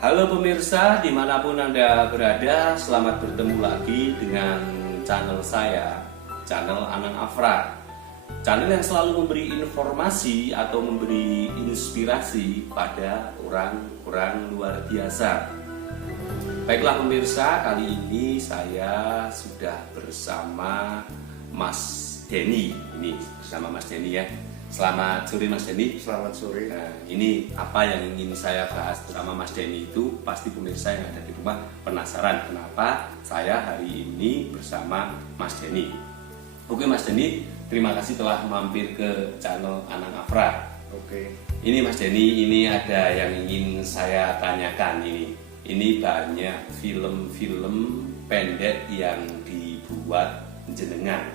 Halo pemirsa, dimanapun Anda berada, selamat bertemu lagi dengan channel saya, channel Anang Afra. Channel yang selalu memberi informasi atau memberi inspirasi pada orang-orang luar biasa. Baiklah pemirsa, kali ini saya sudah bersama Mas Denny. Ini bersama Mas Denny ya. Selamat sore Mas Denny. Selamat sore. Nah, ini apa yang ingin saya bahas bersama Mas Denny itu pasti pemirsa yang ada di rumah penasaran kenapa saya hari ini bersama Mas Denny. Oke Mas Denny, terima kasih telah mampir ke channel Anang Afra. Oke. Ini Mas Denny, ini ada yang ingin saya tanyakan ini. Ini banyak film-film pendek yang dibuat jenengan,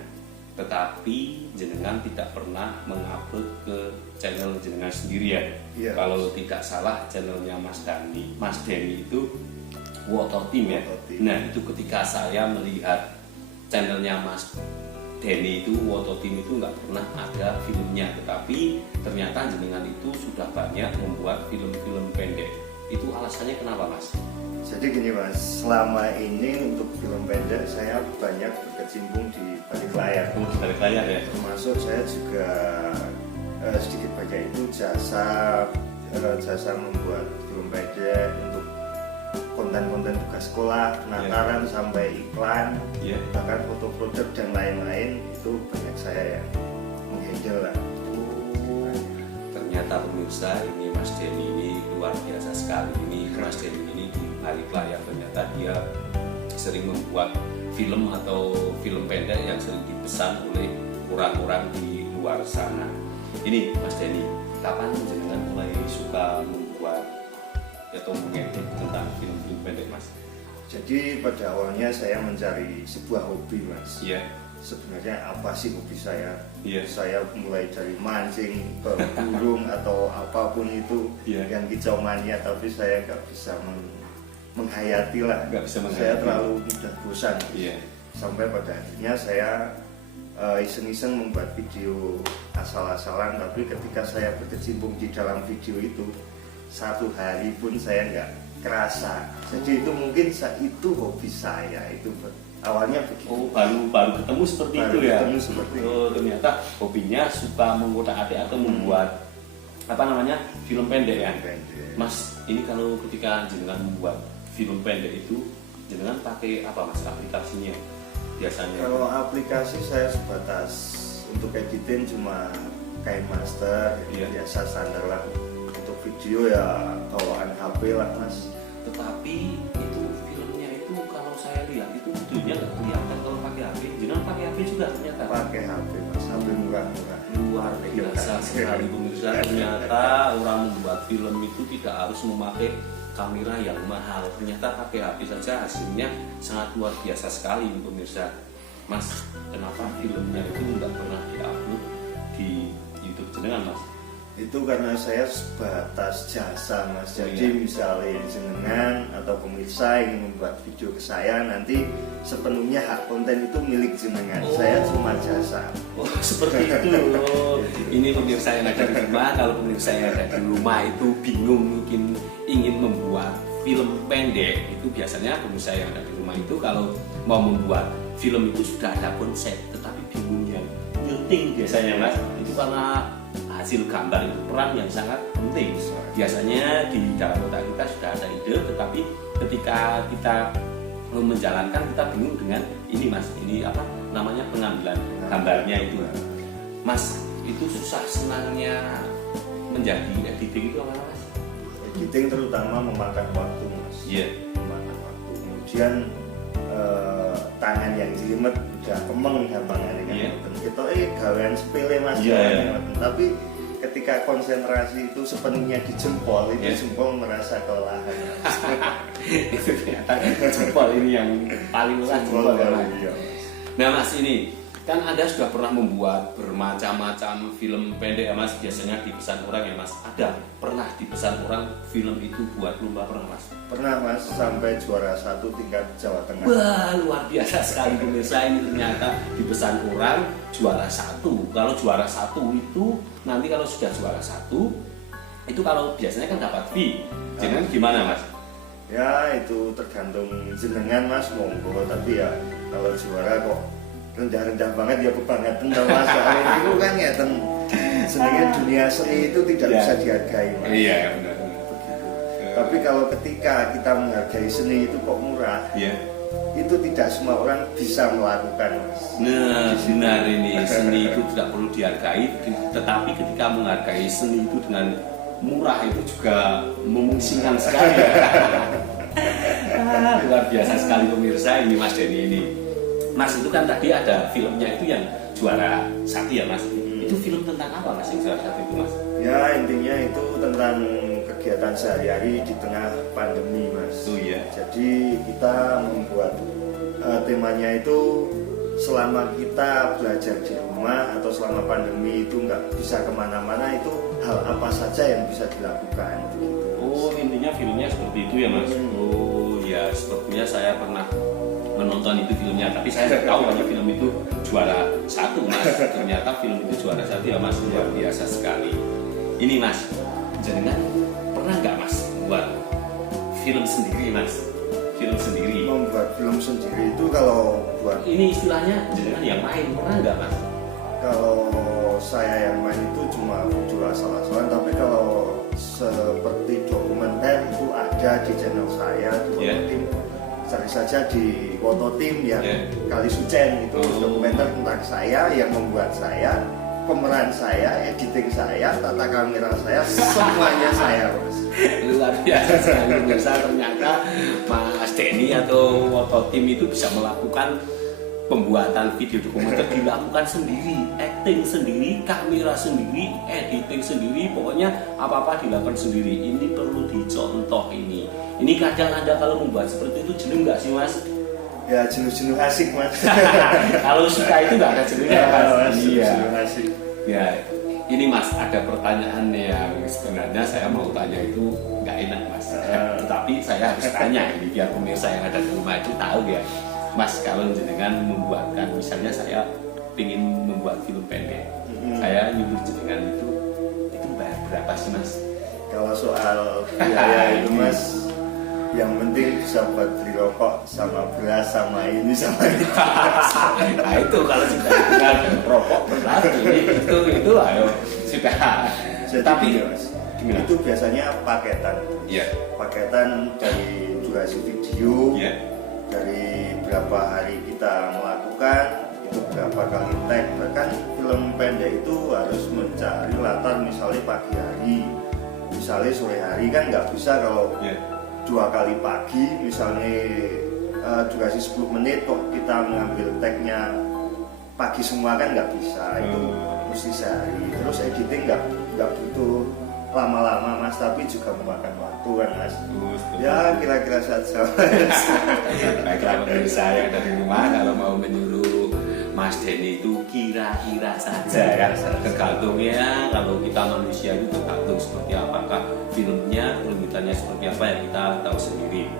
tetapi jenengan tidak pernah mengupload ke channel jenengan sendiri ya. Iya. Kalau tidak salah channelnya Mas Denny itu Wototim ya. Wototim. Nah itu ketika saya melihat channelnya Mas Denny itu Wototim itu nggak pernah ada filmnya, tetapi ternyata jenengan itu sudah banyak membuat film-film pendek. Itu alasannya kenapa Mas? Jadi gini Mas, selama ini untuk film pendek saya banyak berkecimpung di balik layar. Di balik layar ya? Termasuk saya juga sedikit banyak itu jasa membuat film pendek untuk konten-konten tugas sekolah, penataran sampai iklan, bahkan foto produk dan lain-lain itu banyak saya yang menghandle lah. Ternyata pemirsa ini Mas Denny ini luar biasa sekali. Ini Mas Denny ini di balik layar ternyata dia sering membuat film atau film pendek yang sering dipesan oleh orang-orang di luar sana. Ini Mas Denny, kapan jenengan mulai suka membuat atau mengedit tentang film-film pendek Mas? Jadi pada awalnya saya mencari sebuah hobi Mas. Iya. Sebenarnya apa sih hobi saya? Iya. Saya mulai dari mancing, burung atau apapun itu yang kicau mania, tapi saya nggak bisa menghayati lah. Nggak bisa menghayati. Saya terlalu mudah bosan. Iya. Sampai pada akhirnya saya iseng-iseng membuat video asal-asalan, tapi ketika saya berkecimpung di dalam video itu satu hari pun saya nggak kerasa. Jadi itu mungkin itu hobi saya itu. Awalnya begitu. Oh, baru ketemu seperti itu ya. Ketemu seperti itu. Oh, ternyata hobinya suka mengotak-atik atau membuat film pendek ya. Pendek. Mas, ini kalau ketika jenengan membuat film pendek itu jenengan pakai apa Mas aplikasinya biasanya? Kalau aplikasi saya sebatas untuk editing cuma KineMaster, biasa standar lah. Untuk video ya bawaan HP lah Mas. Tetapi itu filmnya itu kalau saya lihat itu videonya nggak kelihatan kalau pakai HP. Jenengan pakai HP juga ternyata? Pakai HP Mas, HP murah-murah. Luar biasa sekali pemirsa. Ternyata orang membuat film itu tidak harus memakai kamera yang mahal. Ternyata pakai HP saja hasilnya sangat luar biasa sekali pemirsa. Mas, kenapa filmnya itu nggak pernah diupload di YouTube jenengan Mas? Itu karena saya sebatas jasa Mas. Jadi misalnya jenengan atau pemirsa ingin membuat video ke saya, nanti sepenuhnya hak konten itu milik jenengan. Saya cuma jasa. Oh seperti itu. Ini pemirsa yang ada di rumah. Kalau pemirsa yang ada di rumah itu bingung mungkin ingin membuat film pendek, itu biasanya pemirsa yang ada di rumah itu kalau mau membuat film itu sudah ada konsep, tetapi bingung yang nyuting biasanya Mas. Itu karena hasil gambar itu peran yang sangat penting. Biasanya di dalam otak kita sudah ada ide, tetapi ketika kita menjalankan kita bingung dengan ini Mas, ini apa namanya pengambilan gambarnya itu. Mas, itu susah senangnya menjadi editing itu apa Mas? Editing terutama memakan waktu Mas. Iya. Memakan waktu. Kemudian tangan yang jelimet udah kemeng gampangannya kan. Kita gawean sepele Mas. Tapi ketika konsentrasi itu sepenuhnya di jempol, itu jempol merasa kelelahan. Itu ternyata jempol ini yang paling lelah jempol. Nah Mas, ini kan Anda sudah pernah membuat bermacam-macam film pendek ya Mas. Biasanya dipesan orang ya Mas. Ada pernah dipesan orang film itu buat lomba pernah Mas? Pernah Mas, sampai juara 1 tingkat Jawa Tengah. Wah luar biasa sekali pemirsa, ini ternyata dipesan orang juara 1. Kalau juara 1 itu nanti kalau sudah juara 1 itu kalau biasanya kan dapat fee. Jadi gimana Mas? Ya itu tergantung jenengan mas, monggo. Tapi ya kalau juara kok rendah-rendah banget ya kebangetan tau mas. Itu kan ya senengnya dunia seni itu tidak bisa dihargai mas. Iya benar. Tapi kalau ketika kita menghargai seni itu kok murah, itu tidak semua orang bisa melakukan mas. Nah benar, ini seni itu tidak perlu dihargai, tetapi ketika menghargai seni itu dengan murah itu juga memusingkan sekali ya. Luar biasa sekali pemirsa ini Mas Denny ini. Mas itu kan tadi ada filmnya itu yang juara 1 ya Mas. Itu film tentang apa Mas yang juara 1 itu Mas? Ya intinya itu tentang kegiatan sehari-hari di tengah pandemi Mas. Oh iya. Jadi kita membuat temanya itu selama kita belajar di rumah atau selama pandemi itu nggak bisa kemana-mana, itu hal apa saja yang bisa dilakukan gitu. Oh intinya filmnya seperti itu ya Mas. Oh ya, sepertinya saya pernah menonton itu filmnya, tapi saya tidak tahu kalau film itu juara 1 Mas. Ternyata film itu juara 1 ya Mas, luar biasa sekali. Ini Mas, jenengan pernah nggak Mas buat film sendiri Mas? Film sendiri. Membuat film sendiri itu kalau buat ini istilahnya jenengan yang main, pernah nggak Mas? Kalau saya yang main itu cuma video asal-asalan, tapi kalau seperti dokumenter itu ada di channel saya di Wototim. Cari saja di Wototim yang Kali Sucen itu dokumenter tentang saya, yang membuat saya, pemeran saya, editing saya, tata kamera saya, semuanya saya Mas. Luar biasa sekali pemirsa, ternyata Mas Denny atau Wototim itu bisa melakukan pembuatan video dokumenter, dilakukan sendiri, acting sendiri, kamera sendiri, editing sendiri, pokoknya apa-apa dilakukan sendiri. Ini perlu dicontoh ini. Ini kadang Anda kalau membuat seperti itu jenuh nggak sih Mas? Ya jenuh-jenuh asik Mas. Kalau suka itu nggak ada jenuhnya Mas. Iya. Asik. Ya, ini Mas ada pertanyaan yang sebenarnya saya mau tanya itu nggak enak Mas. Tetapi saya harus tanya ini biar pemirsa yang ada di rumah itu tahu ya. Mas kalau jenengan membuatkan, misalnya saya ingin membuat film pendek, saya nyuruh jenengan itu bayar berapa sih Mas? Kalau soal biaya itu Mas, yang penting bisa buat beli rokok sama beras sama ini sama itu. Nah itu kalau sudah dengan rokok beras itu ayo sudah. Jadi tapi Mas, itu biasanya paketan. Iya. Paketan dari durasi video. Dari berapa hari kita melakukan, itu berapa kali tag. Bahkan film pendek itu harus mencari latar misalnya pagi hari, misalnya sore hari, kan nggak bisa kalau 2 kali pagi misalnya durasi 10 menit kok kita mengambil tagnya pagi semua, kan nggak bisa. Itu mesti sehari. Terus editing nggak butuh lama-lama Mas, tapi juga memakan waktu kan Mas. Ya kira-kira saja. Baiklah pemirsa yang dari rumah, kalau mau menyuruh Mas Denny itu kira-kira saja ya. Tergantung ya, kalau kita manusia itu tergantung seperti apakah filmnya, rumitannya seperti apa ya kita tahu sendiri.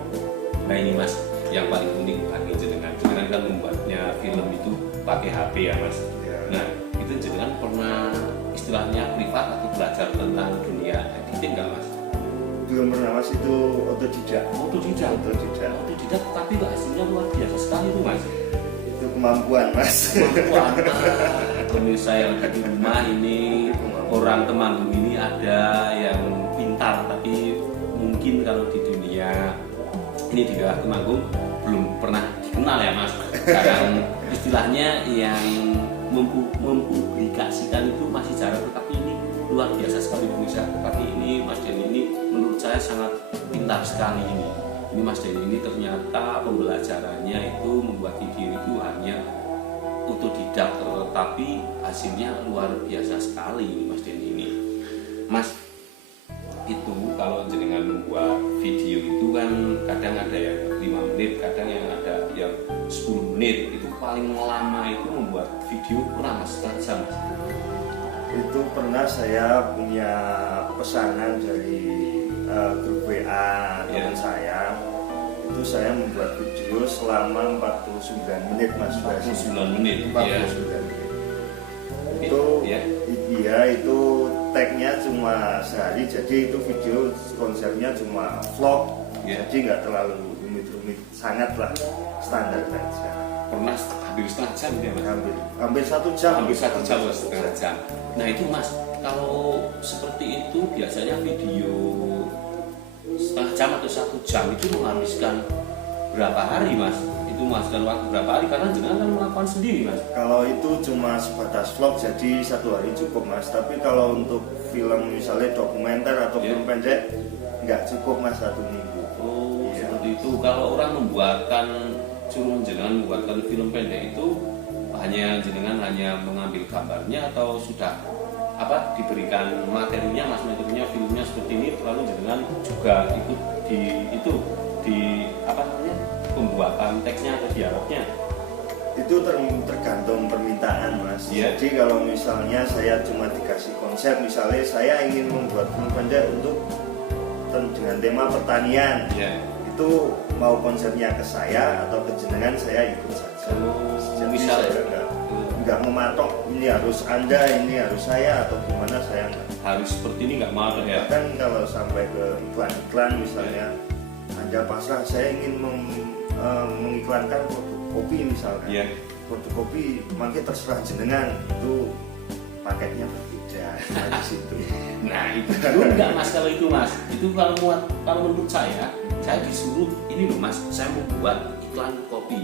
Nah ini Mas, yang paling unik bagi jenengan kan membuatnya film itu pakai HP ya Mas. Nah itu jenengan pernah istilahnya privat atau belajar tentang dunia editing nggak Mas? Belum pernah Mas, itu otodidak. Otodidak, tapi hasilnya luar biasa sekali tuh Mas. Itu kemampuan Mas. Kemampuan. Pemirsa yang ada di rumah ini, orang Temanggung ini ada yang pintar, tapi mungkin kalau di dunia ini di daerah Temanggung belum pernah dikenal ya Mas. Sekarang istilahnya yang mempublikasikan itu masih jarang, tetapi ini luar biasa sekali pemirsa. Tetapi ini Mas Denny ini menurut saya sangat pintar sekali ini. Ini Mas Denny ini ternyata pembelajarannya itu membuat video itu hanya otodidak, tetapi hasilnya luar biasa sekali ini Mas Denny ini. Mas, itu kalau jenengan membuat video itu kan kadang ada yang 5 menit, kadang yang ada yang 10 menit. Itu paling lama itu membuat video pernah setengah jam. Itu pernah saya punya pesanan dari grup WA teman saya. Itu saya membuat video selama 49 menit Mas. 49 menit. 49 menit. Itu itu tagnya cuma sehari, jadi itu video konsepnya cuma vlog Ya. Jadi nggak terlalu rumit-rumit, sangatlah standar saja. Pernah hampir setengah jam ya mas? Hampir 1 jam. Hampir 1 jam atau setengah jam. Nah itu mas, kalau seperti itu biasanya video setengah jam atau 1 jam itu menghabiskan berapa hari mas? Itu menghabiskan waktu berapa hari? Karena jenengan kan melakukan sendiri mas. Kalau itu cuma sebatas vlog, jadi 1 hari cukup mas. Tapi kalau untuk film misalnya dokumenter atau film pendek, nggak cukup mas 1 minggu. Oh seperti itu. Kalau orang suruh jenengan membuatkan film pendek itu jenengan hanya mengambil gambarnya atau sudah diberikan materinya mas, materinya filmnya seperti ini, lalu jenengan juga ikut di pembuatan teksnya atau dialognya? Itu tergantung permintaan mas. Jadi kalau misalnya saya cuma dikasih konsep, misalnya saya ingin membuat film pendek untuk dengan tema pertanian, itu mau konsepnya ke saya atau ke jenengan, saya ikut saja. Jadi misalnya saya nggak mematok ini harus Anda, ini harus saya atau gimana, saya nggak. Harus seperti ini nggak mau ya. Kan kalau sampai ke iklan-iklan misalnya, Anda pasrah saya ingin mengiklankan fotokopi misalkan. Fotokopi makin terserah jenengan, itu paketnya berbeda di situ. Nah itu enggak mas, kalau itu mas, itu kalau menurut saya disuruh ini loh mas, saya membuat iklan kopi.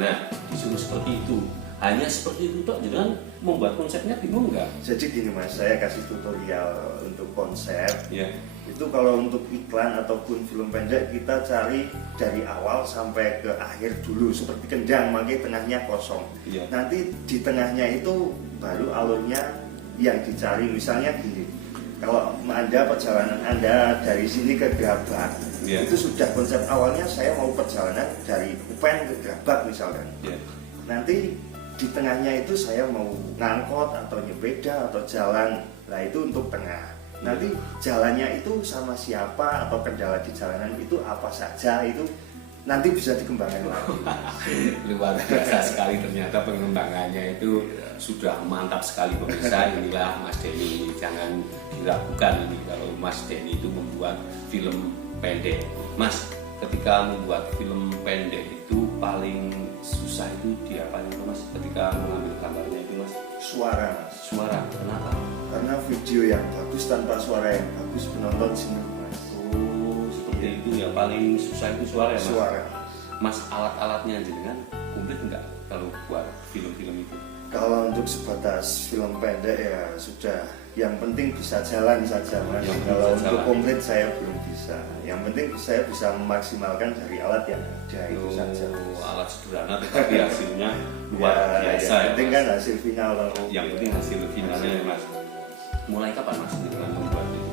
Nah disuruh seperti itu, hanya seperti itu toh, jangan membuat konsepnya bingung nggak? Jadi gini mas, saya kasih tutorial untuk konsep. Itu kalau untuk iklan ataupun film pendek, kita cari dari awal sampai ke akhir dulu, seperti kendang, makanya tengahnya kosong. Nanti di tengahnya itu baru alurnya yang dicari. Misalnya gini, kalau Anda perjalanan Anda dari sini ke Grabak, itu sudah konsep awalnya saya mau perjalanan dari Upen ke Grabak misalkan. Nanti di tengahnya itu saya mau ngangkot atau nyepeda atau jalan, nah itu untuk tengah. Nanti jalannya itu sama siapa atau kendala di jalanan itu apa saja, itu nanti bisa dikembangkan lagi. Luar biasa sekali, ternyata pengembangannya itu sudah mantap sekali pemirsa. Inilah Mas Denny, jangan diragukan ini kalau Mas Denny itu membuat film pendek. Mas, ketika membuat film pendek itu paling susah itu di apa itu mas? Ketika mengambil gambarnya itu mas? Suara mas. Suara, kenapa? Karena video yang bagus tanpa suara yang bagus, penonton jenuh mas. Oh seperti itu ya, paling susah itu suara ya mas? Suara. Mas, alat-alatnya jenengan komplit enggak kalau buat film-film itu? Kalau untuk sebatas film pendek ya sudah, yang penting bisa jalan saja mas. Kalau untuk komplit saya belum bisa. Yang penting saya bisa memaksimalkan dari alat yang ada, itu saja. Alat sederhana tetapi hasilnya luar biasa. Yang penting kan hasil final. Yang penting hasil finalnya ya mas. Mulai kapan mas dengan membuat itu?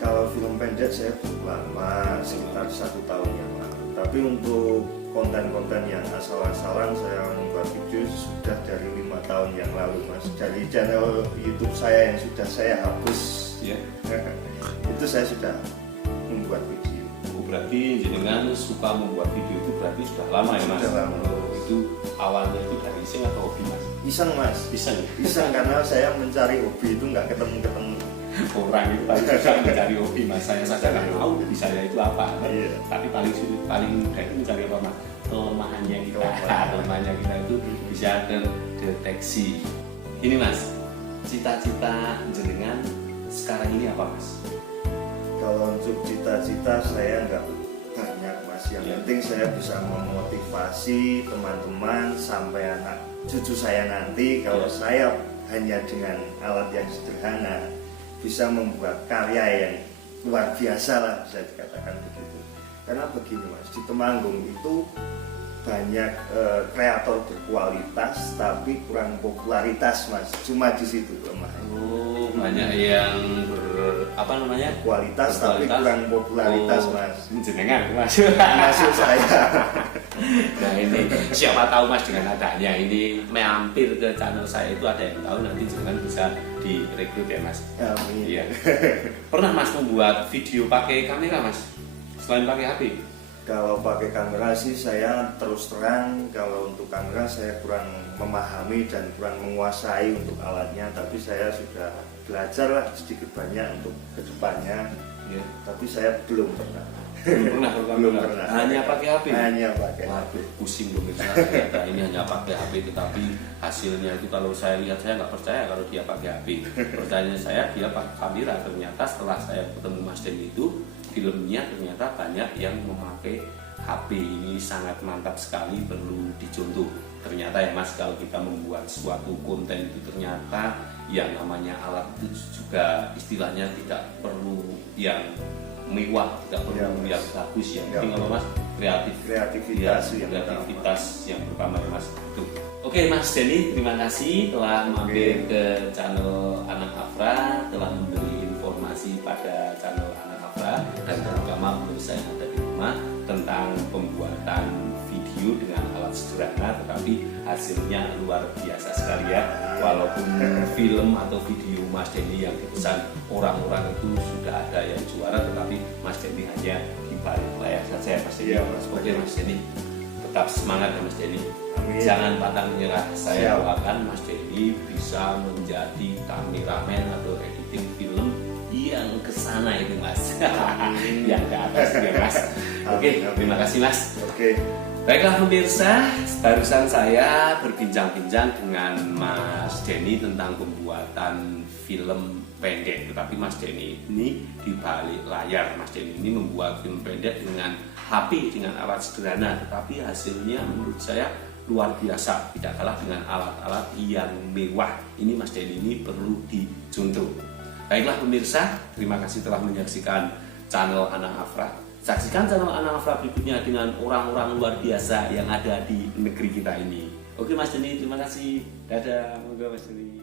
Kalau film pendek saya belum lama, sekitar 1 tahun yang lalu. Tapi untuk konten-konten yang asal-asalan saya membuat video sudah dari 5 tahun yang lalu mas. Dari channel YouTube saya yang sudah saya hapus, itu saya sudah membuat video. Berarti jenengan suka membuat video itu berarti sudah lama ya mas? Sudah lama. Itu awalnya itu dari iseng atau hobi mas? Iseng mas. Iseng karena saya mencari hobi itu nggak ketemu. Orang itu paling susah mencari hobi mas. Saya saja nggak tahu hobi saya itu apa. Tapi paling mudah itu mencari apa mas? Kelemahannya kita itu bisa terdeteksi. Ini mas, cita-cita jenengan sekarang ini apa mas? Kalau untuk cita-cita saya nggak banyak mas. Yang penting saya bisa memotivasi teman-teman sampai anak cucu saya nanti. Kalau saya hanya dengan alat yang sederhana bisa membuat karya yang luar biasa lah, bisa dikatakan begitu. Karena begini mas, di Temanggung itu banyak kreator berkualitas tapi kurang popularitas mas. Cuma di situ kelemahannya. Oh, banyak yang kualitas tapi kurang popularitas mas. Jenengan mas. Masuk saya. Nah ini siapa tahu mas, dengan adanya ini mampir ke channel saya itu ada yang tahu, nanti jenengan bisa direkrut ya mas. Amin. Iya. Pernah mas membuat video pakai kamera mas? Selain pakai HP? Kalau pakai kamera sih saya terus terang, kalau untuk kamera saya kurang memahami dan kurang menguasai untuk alatnya, tapi saya sudah belajar lah sedikit banyak untuk kedepannya. Tapi saya belum pernah. Belum pernah rekam Belum kamera. pernah. Hanya pakai HP. Hanya pakai HP. Waduh, pusing pemirsa. Ternyata ini hanya pakai HP, tetapi hasilnya itu kalau saya lihat saya nggak percaya kalau dia pakai HP. Percayanya saya dia pakai kamera. Ternyata setelah saya ketemu Mas Denny itu filmnya ternyata banyak yang memakai HP. Ini sangat mantap sekali, perlu dicontoh. Ternyata ya Mas, kalau kita membuat suatu konten itu ternyata yang namanya alat itu juga istilahnya tidak perlu yang mewah, tidak perlu yang bagus, yang penting apa Mas? Kreativitas ya, yang kreativitas yang pertama ya Mas. Itu. Oke Mas Denny, terima kasih telah mampir ke channel Anak Afra, telah memberi informasi pada channel Anak Afra dan terutama pemirsa yang ada di rumah tentang pembuatan video dengan alat sederhana tetapi hasilnya luar biasa sekali ya. Walaupun film atau video Mas Denny yang dipesan orang-orang itu sudah ada yang juara, tetapi Mas Denny hanya di balik layar saja Mas Denny. Iya, Mas. Oke Mas Denny, tetap semangat ya Mas Denny. Amin. Jangan pantang menyerah. Saya Siap. doakan Mas Denny bisa menjadi kameramen atau editing film yang kesana itu Mas. Yang ke atas ya Mas. Oke, Amin. terima kasih Mas. Oke. Baiklah pemirsa, barusan saya berbincang-bincang dengan Mas Denny tentang pembuatan film pendek. Tetapi Mas Denny ini di balik layar, Mas Denny ini membuat film pendek dengan HP, dengan alat sederhana. Tetapi hasilnya menurut saya luar biasa, tidak kalah dengan alat-alat yang mewah. Ini Mas Denny ini perlu dicontoh. Baiklah pemirsa, terima kasih telah menyaksikan channel Anak Afra. Saksikan channel Anak Afra berikutnya dengan orang-orang luar biasa yang ada di negeri kita ini. Oke Mas Denny, terima kasih. Dadah, moga Mas Denny.